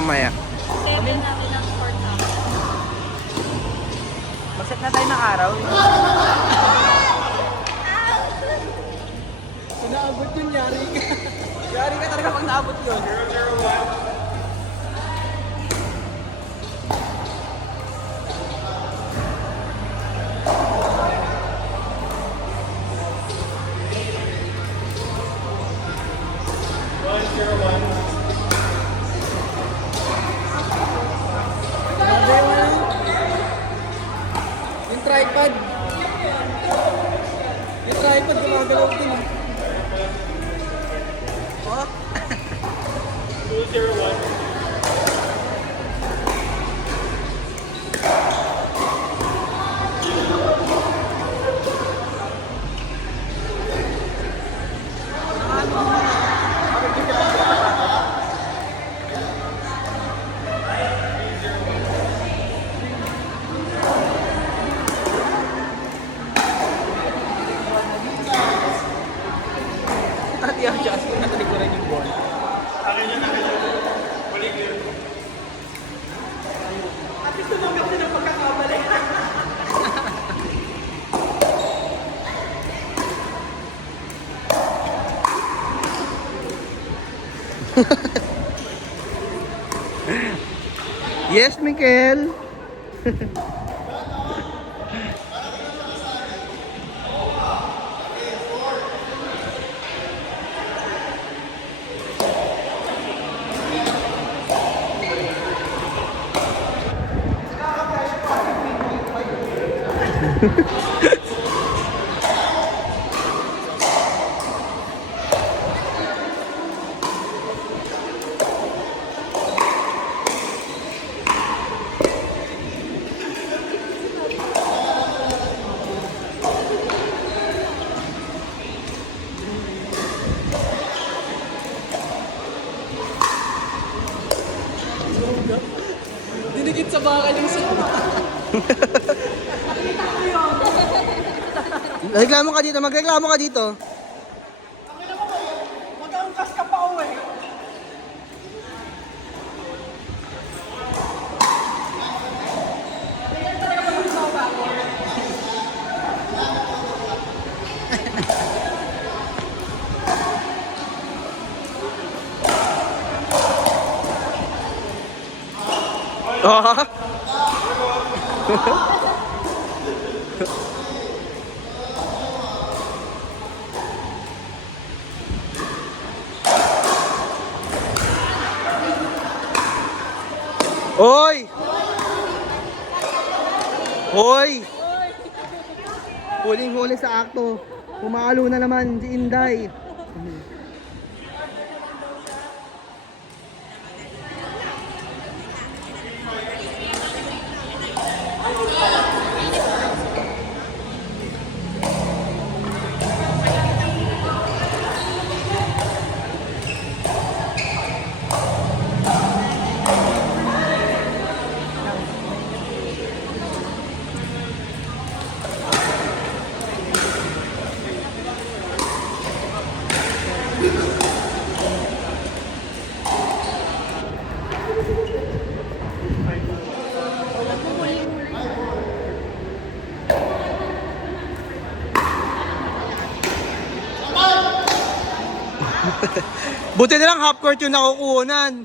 mamaya. 7 namin ang sport namin. Mag-set na tayo ng araw. Kung naabot yun, yari ka. Yari ka talaga pag naabot yun. 001. Yung tripod. Yung tripod gumagalaw din. Oh. 201. Ati ako siya kasi natalikuran yung ball. Akin yun. Balik yun. At least tumamit na ng pagkakabalik. Yes, Mikel. Dinikit sa bakal yung sama. Reklamo ka dito, magreklamo ka dito. Mag-angkas ka pa uwi. Oh. Hoy! Hoy! Huling-huli sa akto. Pumalo na naman si Inday. Buti na lang half court yung nakukunan.